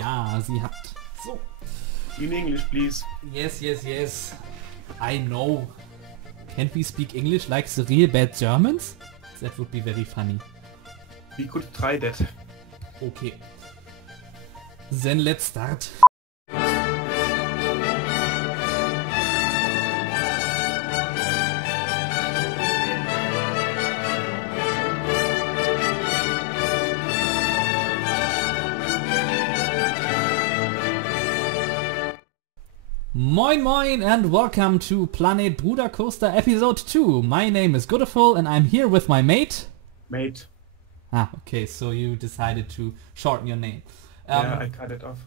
Ja, sie hat. So. In English, please. Yes, yes, yes. I know. Can't we speak English like the real bad Germans? That would be very funny. We could try that. Okay. Then let's start. Moin moin and welcome to Planet Brudercoaster episode 2. My name is Goodeful and I'm here with my mate. Mate. Ah, okay, so you decided to shorten your name. Yeah, I cut it off.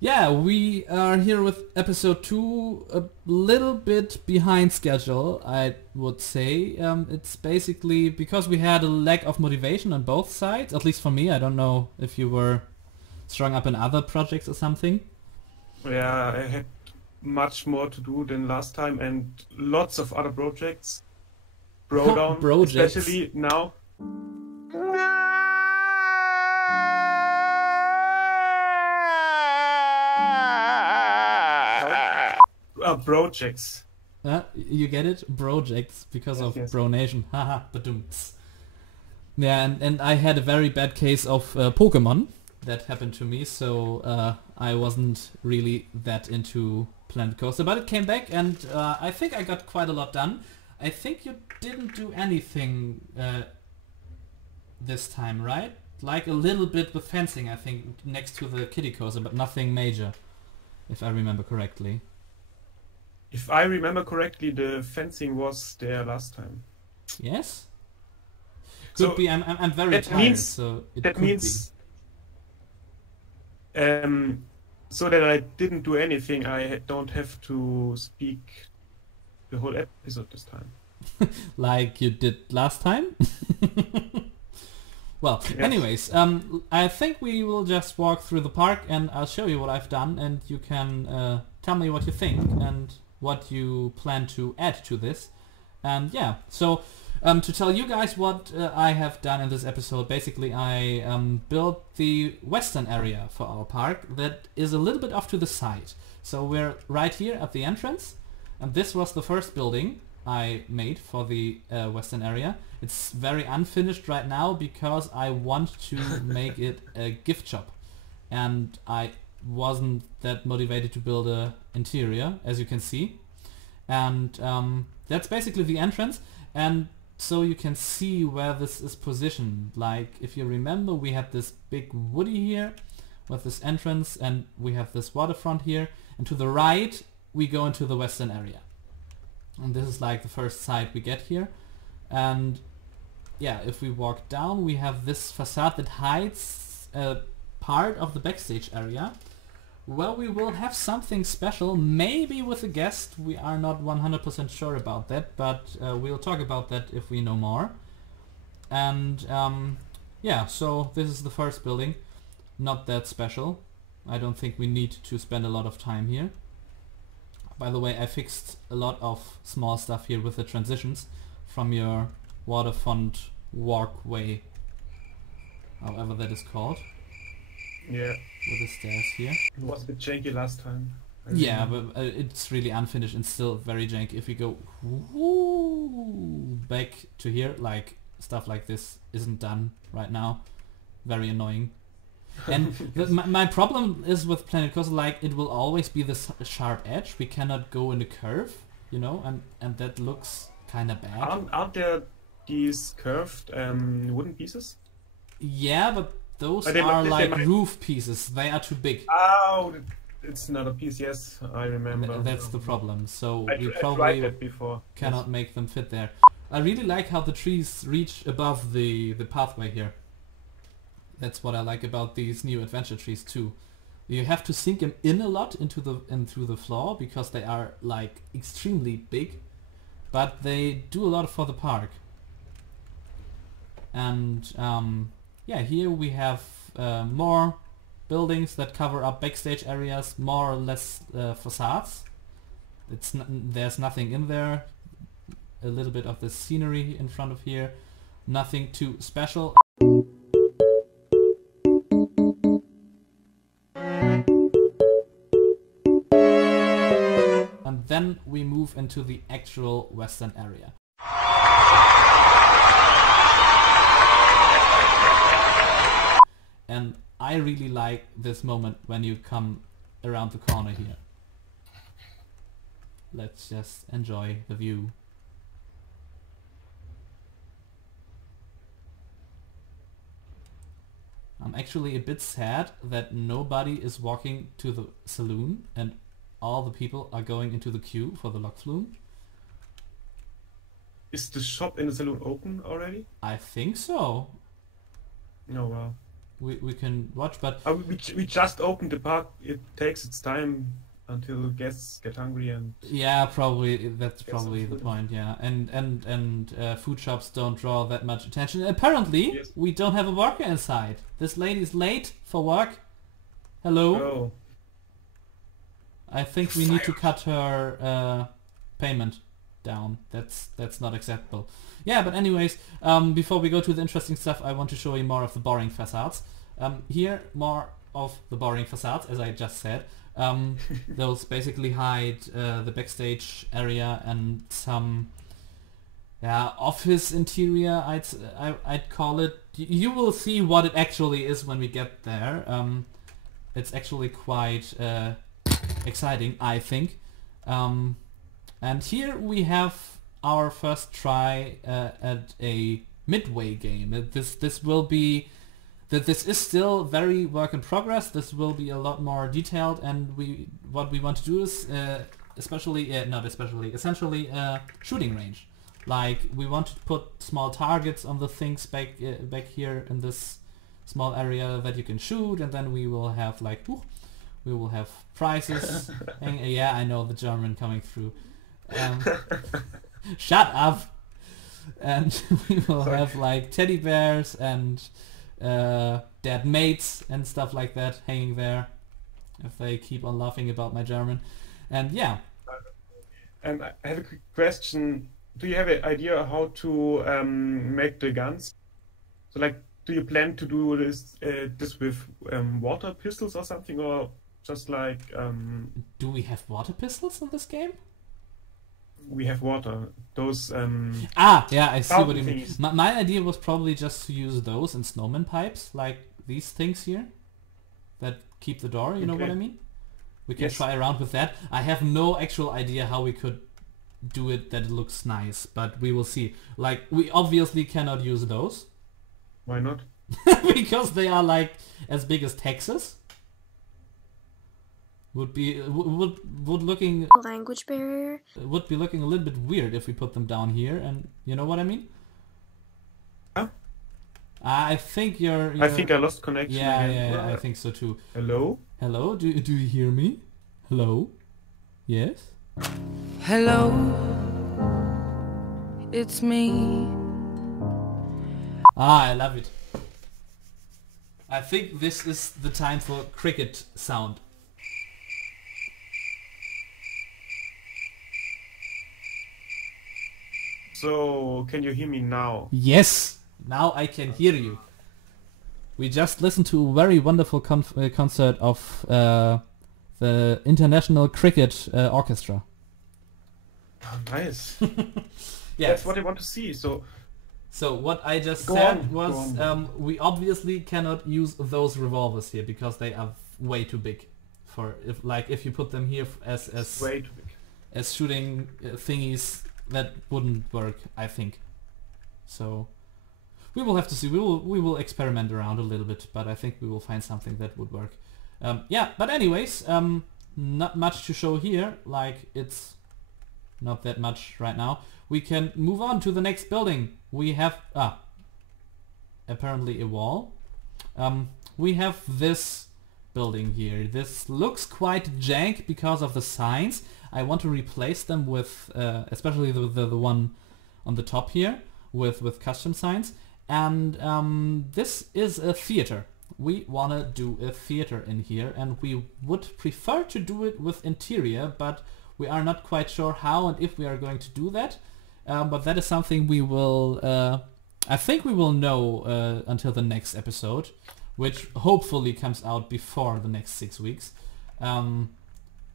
Yeah, we are here with episode 2, a little bit behind schedule, I would say. It's basically because we had a lack of motivation on both sides, at least for me. I don't know if you were strung up in other projects or something. Yeah, I had much more to do than last time and lots of other projects. Bro down, Projects. especially now. Projects. You get it? Projects, because Yes, of yes. Bronation. Haha, badumts. Yeah, and I had a very bad case of Pokemon that happened to me, so I wasn't really that into Planet Coaster, but it came back and I think I got quite a lot done. I think you didn't do anything this time, right? Like a little bit with fencing, I think, next to the kiddie coaster, but nothing major, if I remember correctly. If I remember correctly, the fencing was there last time. Yes? Could So be. I'm very that tired, means- so it That could means... so that I didn't do anything, I don't have to speak the whole episode this time. be. Like you did last time? Well, Yes. anyways, I think we will just walk through the park and I'll show you what I've done and you can tell me what you think and what you plan to add to this. And yeah, so to tell you guys what I have done in this episode, basically I built the western area for our park that is a little bit off to the side. So we're right here at the entrance, and this was the first building I made for the western area. It's very unfinished right now because I want to make it a gift shop, and I wasn't that motivated to build a interior, as you can see. And that's basically the entrance, and so you can see where this is positioned. Like, if you remember, we had this big woody here with this entrance, and we have this waterfront here, and to the right we go into the western area. And this is like the first side we get here. And yeah, if we walk down, we have this facade that hides a part of the backstage area. Well, we will have something special, maybe with a guest. We are not 100% sure about that, but we'll talk about that if we know more. And yeah, so this is the first building. Not that special. I don't think we need to spend a lot of time here. By the way, I fixed a lot of small stuff here with the transitions from your waterfront walkway, however that is called, Yeah, with the stairs here. it was a bit janky last time. I Yeah, remember. but it's really unfinished and still very janky. If we go back to here, like stuff like this isn't done right now. Very annoying. And my problem is with Planet Coaster, like it will always be this sharp edge. We cannot go in a curve, you know, and that looks kind of bad. Aren't there these curved wooden pieces? Yeah, but those But they are might- like they might- roof pieces. They are too big. Oh, it's another piece. Yes, I remember. That's the problem. So I we tried probably that before. cannot make them fit there. I really like how the trees reach above the pathway here. That's what I like about these new adventure trees too. You have to sink them in a lot into the floor because they are like extremely big, but they do a lot for the park. And yeah, here we have more buildings that cover up backstage areas, more or less facades. There's nothing in there. A little bit of the scenery in front of here. Nothing too special. then we move into the actual western area. And I really like this moment when you come around the corner here. Let's just enjoy the view. I'm actually a bit sad that nobody is walking to the saloon and all the people are going into the queue for the Lokflume. Is the shop in the saloon open already? I think so. Oh wow. We can watch, but We just opened the park. It takes its time until guests get hungry and... yeah, probably that's Get probably some the food. point. Yeah, and food shops don't draw that much attention. Apparently, Yes. we don't have a worker inside. This lady's late for work. Hello. Oh. I think we need to cut her payment down. That's not acceptable. Yeah, but anyways, before we go to the interesting stuff, I want to show you more of the boring facades. Here, more of the boring facades, as I just said. Those basically hide the backstage area and some office interior, I'd call it. You will see what it actually is when we get there. It's actually quite exciting, I think. And here we have our first try at a midway game. This will be... This is still very work in progress. This will be a lot more detailed, and what we want to do is essentially a shooting range. Like, we want to put small targets on the things back here in this small area that you can shoot, and then we will have like we will have prizes. And, yeah, I know the German coming through. Shut up. And we will have like teddy bears and dead mates and stuff like that hanging there, if they keep on laughing about my German. And yeah. And I have a quick question. Do you have an idea how to make the guns? So like, do you plan to do this with water pistols or something, or just like... Do we have water pistols in this game? We have water. Those... yeah, I see what you mean. thingies. My idea was probably just to use those in snowman pipes, like these things here, that keep the door, you know what Okay. I mean? We can Yes. try around with that. I have no actual idea how we could do it that it looks nice, but we will see. Like, we obviously cannot use those, Why not? because they are like as big as Texas. Would be looking Language barrier. would be looking a little bit weird if we put them down here, and you know what I mean? Huh? I think you're I think I lost connection yeah, again. yeah, I think so too. Hello? Hello, do you hear me? Hello? Yes? Hello, it's me. Ah, I love it. I think this is the time for cricket sound. So, can you hear me now? Yes! Now I can hear you. We just listened to a very wonderful concert of the International Cricket Orchestra. Oh, nice. Yeah. That's what I want to see. So, So what I just Go said on, was go on. we obviously cannot use those revolvers here because they are way too big for if you put them here as way too big. as shooting thingies, that wouldn't work, I think. So we will have to see. We will experiment around a little bit, but I think we will find something that would work. Yeah, but anyways, not much to show here. Like, it's not that much right now. We can move on to the next building. We have apparently a wall. We have this building here. This looks quite jank because of the signs. I want to replace them with especially the one on the top here with custom signs. And this is a theater. We want to do a theater in here, and we would prefer to do it with interior, but we are not quite sure how and if we are going to do that. But that is something we will, I think we will know until the next episode, which hopefully comes out before the next 6 weeks.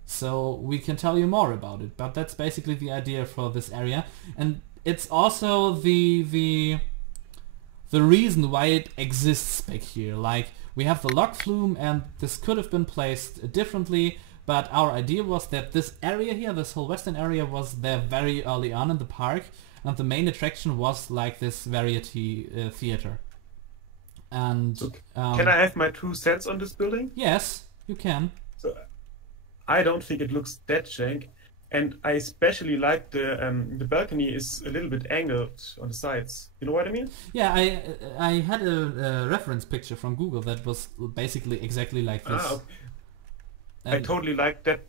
so we can tell you more about it. But that's basically the idea for this area, and it's also the reason why it exists back here. Like, we have the log flume, and this could have been placed differently, but our idea was that this area here, this whole western area, was there very early on in the park, and the main attraction was like this variety theater. And So can I have my 2 cents on this building? yes, you can. So I don't think it looks that jank, and I especially like the balcony is a little bit angled on the sides. You know what I mean? Yeah, I had a reference picture from Google that was basically exactly like this. Okay. I And- totally like that.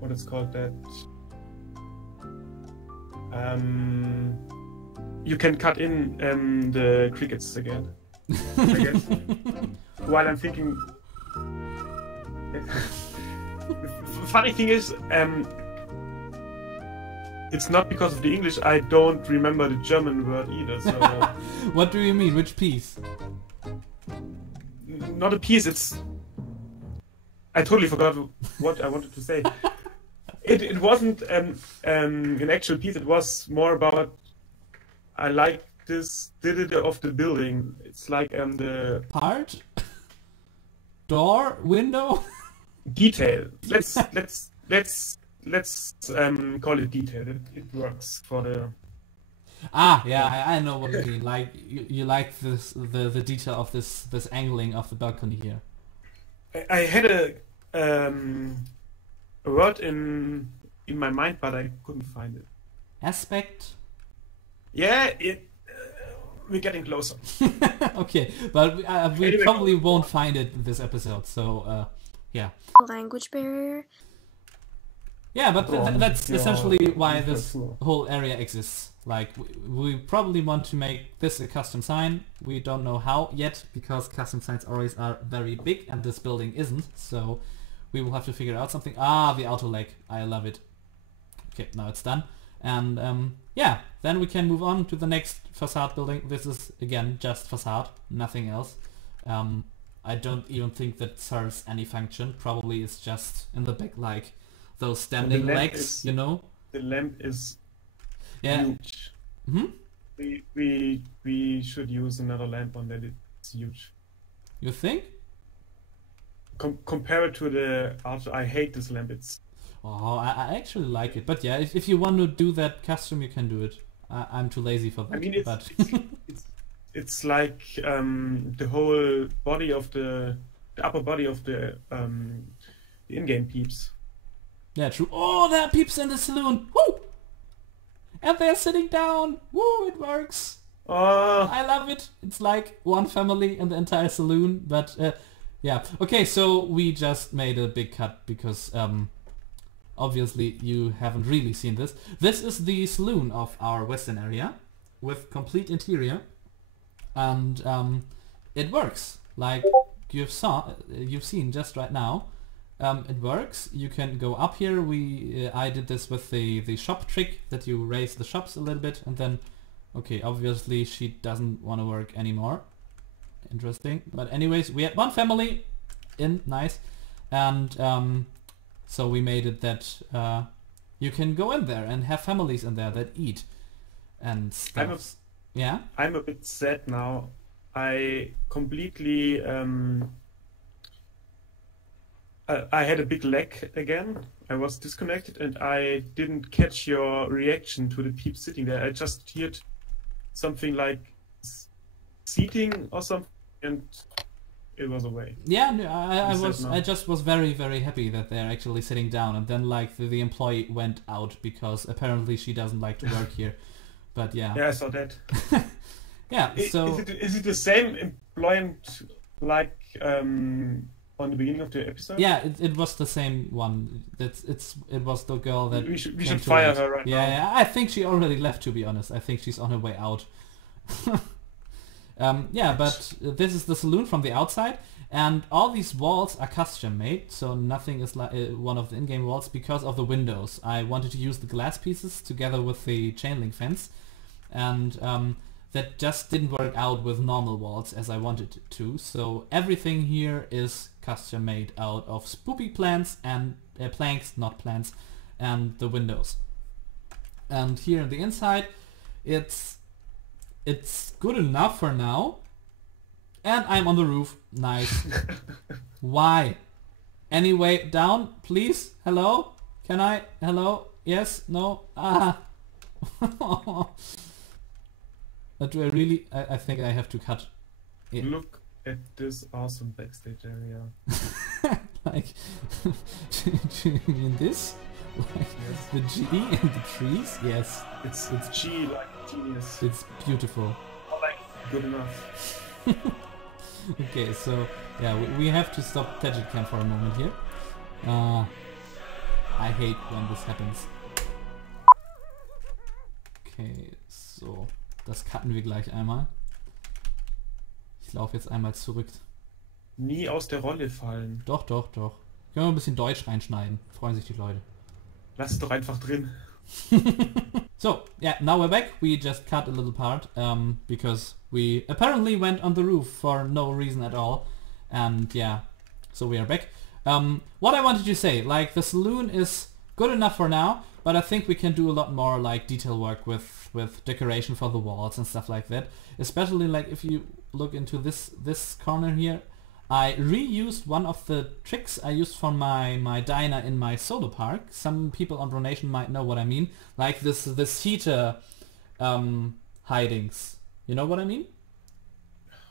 What it's called that. You can cut in the crickets again. I guess. While I'm thinking. The funny thing is, it's not because of the English. I don't remember the German word either. So What do you mean? Which piece? not a piece. It's. I totally forgot what I wanted to say. It wasn't an actual piece. It was more about. I like this did of the building. It's like the Part? Door? Window? detail. Let's call it detail. It works for the. Ah, yeah, I know what you mean. Like, you like this the detail of this angling of the balcony here. I had a word in my mind, but I couldn't find it. Aspect? Yeah, we're getting closer. Okay, but we Anyway, probably won't find it in this episode, so yeah. Language barrier. Yeah, but that's Yeah, essentially why that's this cool. whole area exists. Like, we probably want to make this a custom sign. We don't know how yet, because custom signs always are very big, and this building isn't, so we will have to figure out something. Ah, the auto leg. I love it. Okay, now it's done. And yeah, then we can move on to the next facade building. This is, again, just facade, nothing else. I don't even think that serves any function. Probably it's just in the back, like those standing lamp legs, is- you know? The lamp is Yeah. huge. Hmm? We should use another lamp on that. It's huge. You think? Compare it to the auto. I hate this lamp. It's Oh, I actually like it. But yeah, if you want to do that custom, you can do it. I'm too lazy for that. I mean, it's but it's like the whole body of the upper body of the in-game peeps. yeah, true. Oh, there are peeps in the saloon. Woo! And they're sitting down. Woo! It works. Oh, I love it. It's like one family in the entire saloon. But yeah. Okay, so we just made a big cut because obviously you haven't really seen this. This is the saloon of our western area with complete interior, and it works like you've seen just right now. It works. You can go up here. I did this with the shop trick that you raise the shops a little bit, and then okay, obviously she doesn't want to work anymore. Interesting. But anyways, we had one family in, nice, and so we made it that you can go in there and have families in there that eat and stuff. Yeah? I'm a bit sad now. I completely I had a big lag again. I was disconnected and I didn't catch your reaction to the peeps sitting there. I just heard something like seating or something, and it was away. Yeah, no, I No. just was very, very happy that they're actually sitting down, and then like the employee went out because apparently she doesn't like to work here. But yeah. Yeah, I saw that. Yeah, so Is it the same employment like on the beginning of the episode? yeah, it was the same one. It was the girl that We should came to fire it. her right Yeah, now. yeah, I think she already left, to be honest. I think she's on her way out. Yeah, but this is the saloon from the outside, and all these walls are custom made, so nothing is like one of the in-game walls because of the windows. I wanted to use the glass pieces together with the chain link fence, and that just didn't work out with normal walls as I wanted it to. So everything here is custom made out of spoopy plants and planks, not plants, and the windows. And here on the inside, it's good enough for now. And I'm on the roof. Nice. Why? Anyway, down, please. Hello? Can I? Hello? Yes? No? Ah. But do I really? I think I have to cut it. Look at this awesome backstage area. Like, do you mean this? Like Yes. the G and the trees? Yes. It's G like genius. It's beautiful. Not like good enough. Okay, so yeah, we have to stop Tagitcam for a moment here. I hate when this happens. Okay, so das cutten wir gleich einmal. Ich laufe jetzt einmal zurück. Nie aus der Rolle fallen. Doch. Können wir ein bisschen Deutsch reinschneiden. Freuen sich die Leute. Lass es doch einfach drin. So, yeah, now we're back. We just cut a little part because we apparently went on the roof for no reason at all. And yeah, so we are back. What I wanted to say, like the saloon is good enough for now, but I think we can do a lot more like detail work with decoration for the walls and stuff like that. Especially like if you look into this corner here, I reused one of the tricks I used for my diner in my solo park. Some people on Donation might know what I mean. Like this heater hidings. You know what I mean?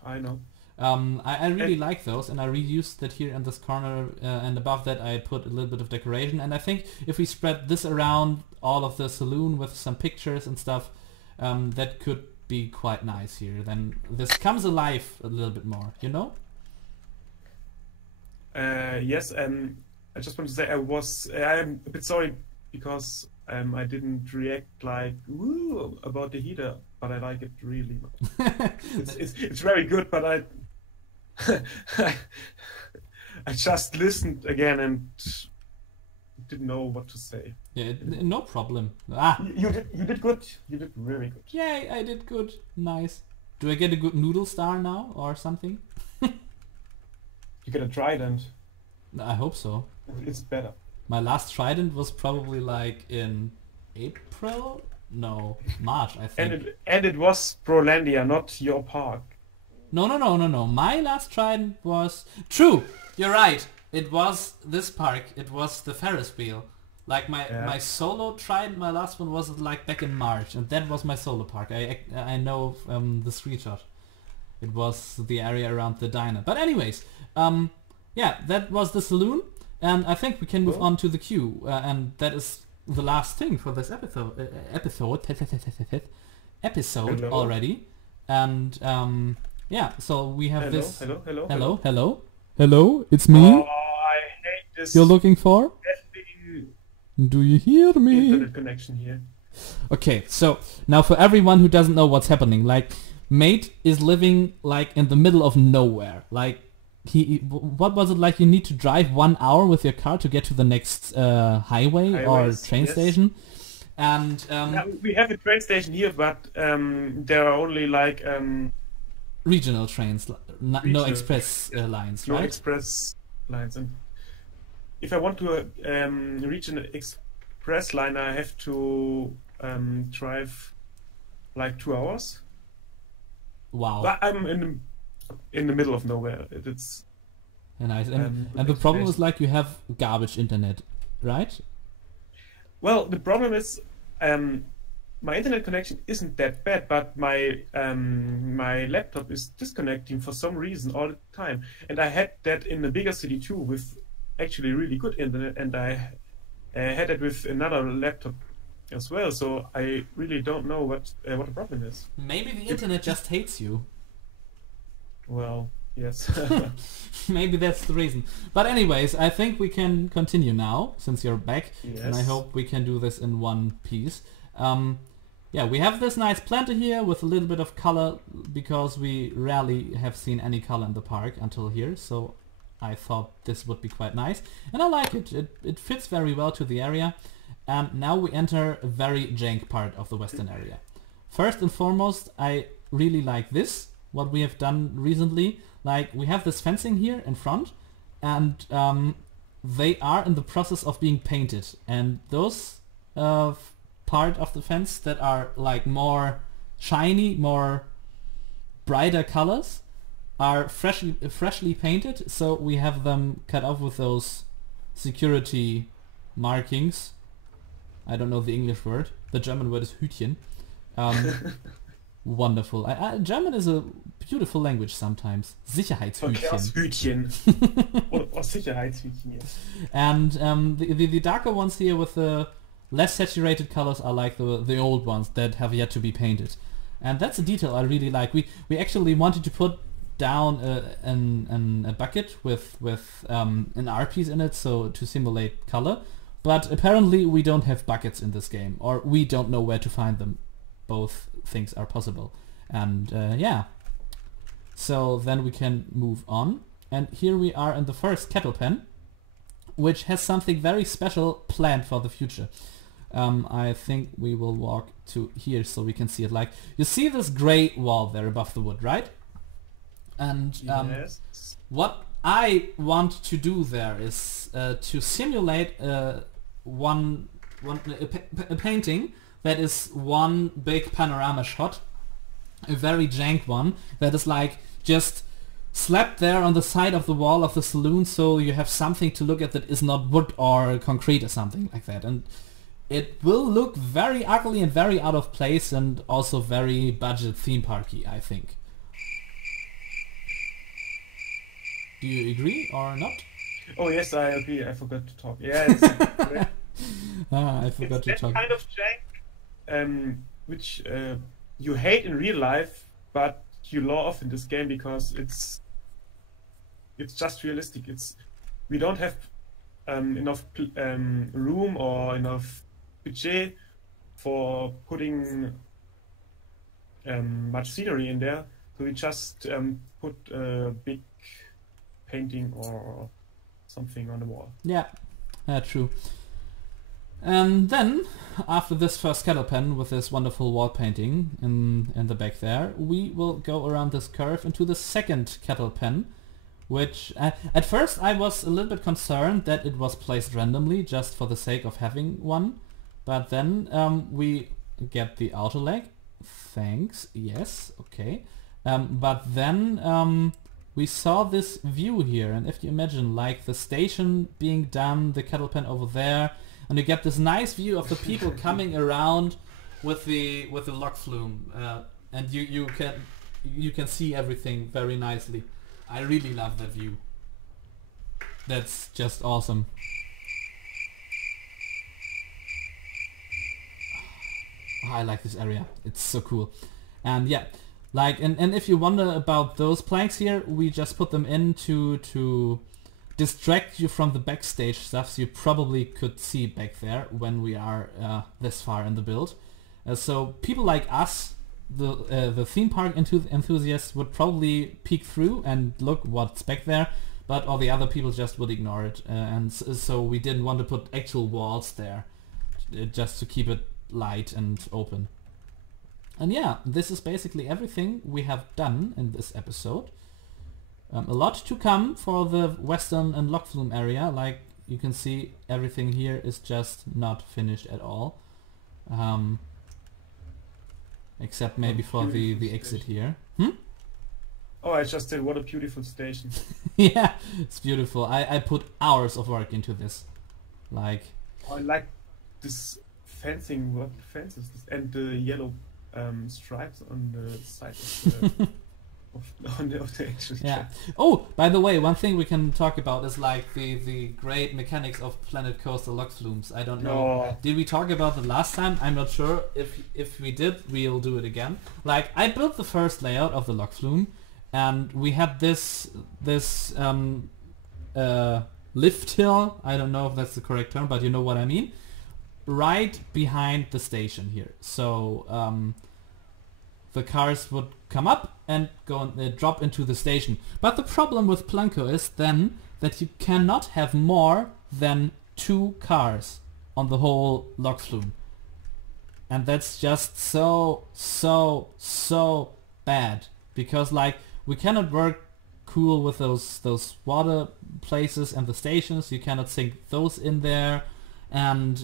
I know. I really like those, and I reused that here in this corner, and above that I put a little bit of decoration. And I think if we spread this around all of the saloon with some pictures and stuff, that could be quite nice here. Then this comes alive a little bit more, you know? Yes, I just want to say I'm a bit sorry because I didn't react like woo about the heater, but I like it really. It's very good, but I I just listened again and didn't know what to say. Yeah, no problem. Ah, You did good. You did very good. yay, I did good. Nice. Do I get a good noodle star now or something? You get a trident. I hope so. It's better. My last trident was probably like in April? No, March, I think. And it was Prolandia, not your park. No. My last trident was... True! You're right. It was this park. It was the Ferris wheel. Like my solo trident, my last one was like back in March. And that was my solo park. I know the screenshot. It was the area around the diner. But anyways, yeah, that was the saloon. And I think we can move on to the queue. And that is the last thing for this episode Hello. already. And yeah, so we have this... Hello, it's me. Oh, I hate this. You're looking for? effing Do you hear me? internet connection here. Okay, so now for everyone who doesn't know what's happening, like Mate is living like in the middle of nowhere. Like what was it like? You need to drive 1 hour with your car to get to the next highway or Highways, train yes. station. And Yeah, we have a train station here, but there are only like regional trains, no Regional, express lines, no right? express lines. And if I want to reach an express line, I have to drive like 2 hours. Wow. But I'm in the middle of nowhere. It's Nice. And good the problem is explanation. like you have garbage internet, right? Well, the problem is my internet connection isn't that bad, but my my laptop is disconnecting for some reason all the time. And I had that in the bigger city too, with actually really good internet, and I had it with another laptop as well. So I really don't know what the problem is. Maybe the internet just hates you. Well, yes. Maybe that's the reason. But anyways, I think we can continue now, since you're back. And I Yes. hope we can do this in one piece. Yeah, we have this nice planter here with a little bit of color, because we rarely have seen any color in the park until here. So I thought this would be quite nice. And I like it. It fits very well to the area. And now we enter a very jank part of the western area. First and foremost, I really like this, what we have done recently. Like, we have this fencing here in front, and they are in the process of being painted. And those part of the fence that are like more shiny, more brighter colors are freshly painted. So we have them cut off with those security markings. I don't know the English word. The German word is Hütchen. Wonderful. German is a beautiful language sometimes. Sicherheitshütchen. Verkehrshütchen. Or Sicherheitshütchen, yes. And the darker ones here with the less saturated colors are like the old ones that have yet to be painted. And that's a detail I really like. We actually wanted to put down a bucket with an art piece in it, so to simulate color. But apparently we don't have buckets in this game, or we don't know where to find them. Both things are possible. And yeah. So then we can move on. And here we are in the first kettle pen, which has something very special planned for the future. I think we will walk to here so we can see it. Like, you see this gray wall there above the wood, right? And Yes. what I want to do there is to simulate a painting that is one big panorama shot, a very jank one that is like just slapped there on the side of the wall of the saloon, so you have something to look at that is not wood or concrete or something like that. And it will look very ugly and very out of place, and also very budget theme parky, I think. Do you agree or not? Oh yes, I agree. I forgot to talk. Yeah, it's correct. I forgot to It's talk. that kind of jank, which you hate in real life, but you love in this game because it's just realistic. We don't have enough room or enough budget for putting much scenery in there, so we just put a big painting or something on the wall. Yeah, true. And then, after this first kettle pen with this wonderful wall painting in the back there, we will go around this curve into the second kettle pen, which at first I was a little bit concerned that it was placed randomly just for the sake of having one, but then we get the outer leg. Thanks, yes, okay. But then we saw this view here, and if you imagine like the station being done, the kettle pen over there, and you get this nice view of the people coming around with the log flume, and you can see everything very nicely. I really love that view. That's just awesome. Oh, I like this area. It's so cool. And yeah, like, and if you wonder about those planks here, we just put them in to distract you from the backstage stuff, so you probably could see back there when we are this far in the build. So people like us, the theme park enthusiasts, would probably peek through and look what's back there, but all the other people just would ignore it. And so we didn't want to put actual walls there, just to keep it light and open. And yeah, this is basically everything we have done in this episode. A lot to come for the western and log flume area. Like you can see, everything here is just not finished at all. Except maybe for the exit here. Oh, I just said, what a beautiful station. Yeah, it's beautiful. I put hours of work into this. Like, I like this fencing, what fence is this? And the yellow stripes on the side of the of the actual yeah. track. Oh, by the way, one thing we can talk about is like the great mechanics of Brudercoaster log flumes. I don't know. No. Did we talk about it last time? I'm not sure. If we did, we'll do it again. Like, I built the first layout of the log flume, and we had this lift hill. I don't know if that's the correct term, but you know what I mean. Right behind the station here. So the cars would come up and go and drop into the station. But the problem with Planko is then that you cannot have more than 2 cars on the whole log flume. And that's just so bad because like we cannot work cool with those water places and the stations. You cannot sink those in there, and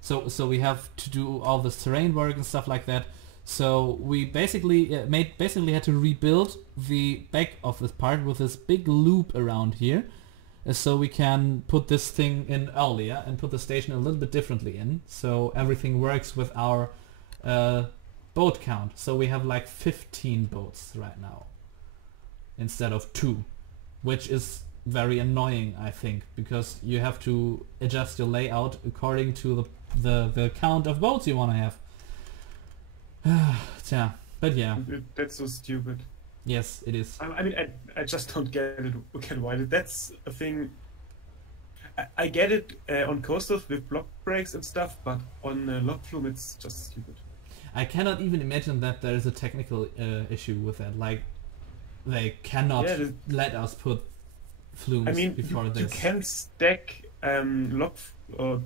so we have to do all this terrain work and stuff like that. So we basically had to rebuild the back of this part with this big loop around here, so we can put this thing in earlier and put the station a little bit differently in, so everything works with our boat count. So we have like 15 boats right now instead of 2, which is very annoying, I think, because you have to adjust your layout according to the count of boats you want to have. Yeah, but yeah. That's so stupid. Yes, it is. I mean, I just don't get why that's a thing. I get it on coasters with block breaks and stuff, but on log flume it's just stupid. I cannot even imagine that there is a technical issue with that. Like, they cannot let us put flumes before this. You can stack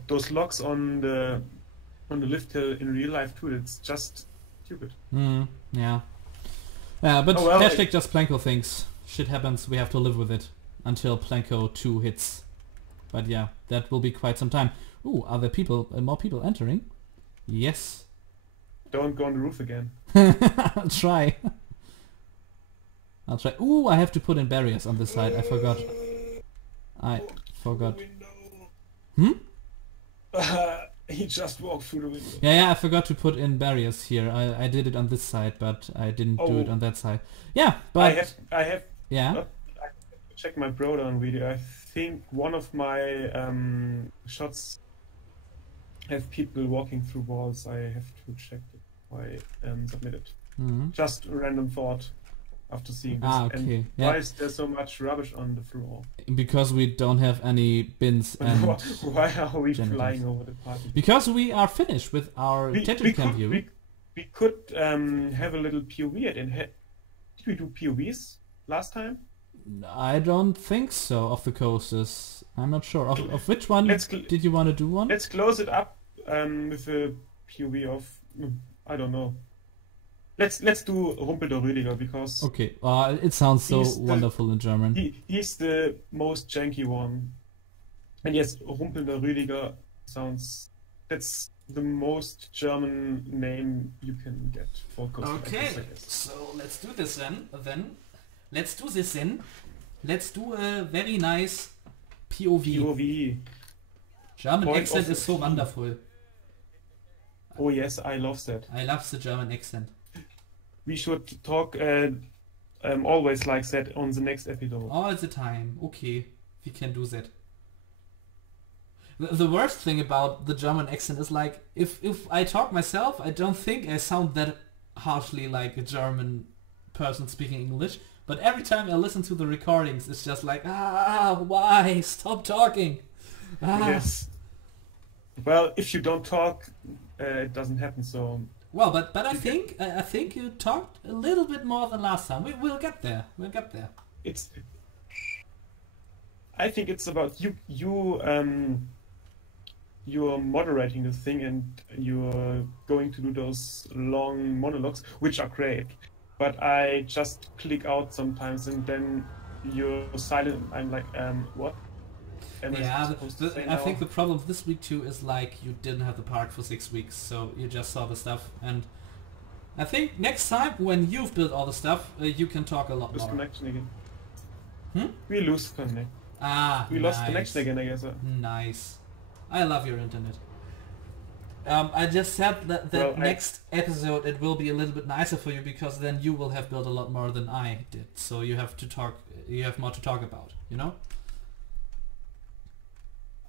those logs on the lift hill in real life too. It's just stupid. Yeah. But oh, well, hashtag just Planko things. Shit happens, we have to live with it until Planko 2 hits. But yeah, that will be quite some time. Ooh, are there more people entering? Yes. Don't go on the roof again. I'll try. Ooh, I have to put in barriers on this side. I forgot. He just walked through the window. Yeah, I forgot to put in barriers here. I did it on this side, but I didn't do it on that side. Yeah, but I have. Yeah. I check my Brodown video. I think one of my shots have people walking through walls. I have to check it before I submit it. Just a random thought after seeing this. Okay. And why is there so much rubbish on the floor? Because we don't have any bins and why are we generators. flying over the party? Because we are finished with our Cam view. We could have a little POV at in. Did we do POVs last time? I don't think so. Of the coasters, I'm not sure. Of which one did you want to do one? Let's close it up with a POV of I don't know. Let's do Rumpel der Rüdiger because okay, it sounds so wonderful in German. He's the most janky one, and yes, Rumpel der Rüdiger that's the most German name you can get for coaster. Okay, so let's do this then. Let's do a very nice POV. German Point accent is so wonderful. Oh yes, I love that. I love the German accent. We should talk always like that on the next episode. All the time. Okay, we can do that. The worst thing about the German accent is like, if I talk myself, I don't think I sound that harshly like a German person speaking English. But every time I listen to the recordings, it's just like, why? Stop talking. Yes. Well, if you don't talk, it doesn't happen, so... Well, but I think you talked a little bit more than last time. We'll get there. I think it's about you're moderating the thing and you're going to do those long monologues, which are great. But I just click out sometimes and then you're silent. I'm like, what? I think the problem this week too is like you didn't have the park for 6 weeks, so you just saw the stuff. And I think next time when you've built all the stuff, you can talk a lot more. Lose connection again. We lose connection. We lost connection again, I guess. Nice. I love your internet. I just said that next episode it will be a little bit nicer for you because then you will have built a lot more than I did. So you have to talk. You have more to talk about. You know.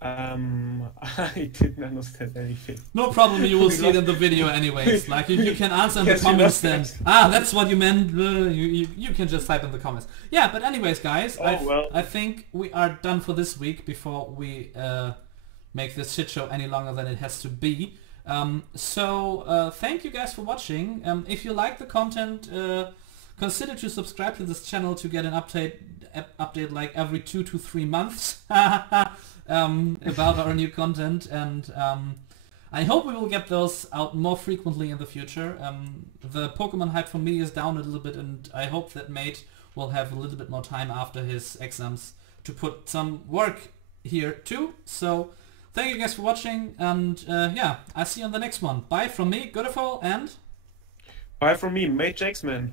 I didn't understand anything. No problem, you will see it in the video anyways. Like you can answer in the comments then. That's what you meant. You can just type in the comments. Yeah, but anyways, guys, I think we are done for this week before we make this shit show any longer than it has to be. So thank you guys for watching. If you like the content, consider to subscribe to this channel to get an update like every 2 to 3 months. About our new content, and I hope we will get those out more frequently in the future. The Pokemon hype for me is down a little bit, and I hope that Mate will have a little bit more time after his exams to put some work here too. So thank you guys for watching, and yeah, I'll see you on the next one. Bye from me, Godefall, and... Bye from me, Mate Jakesman.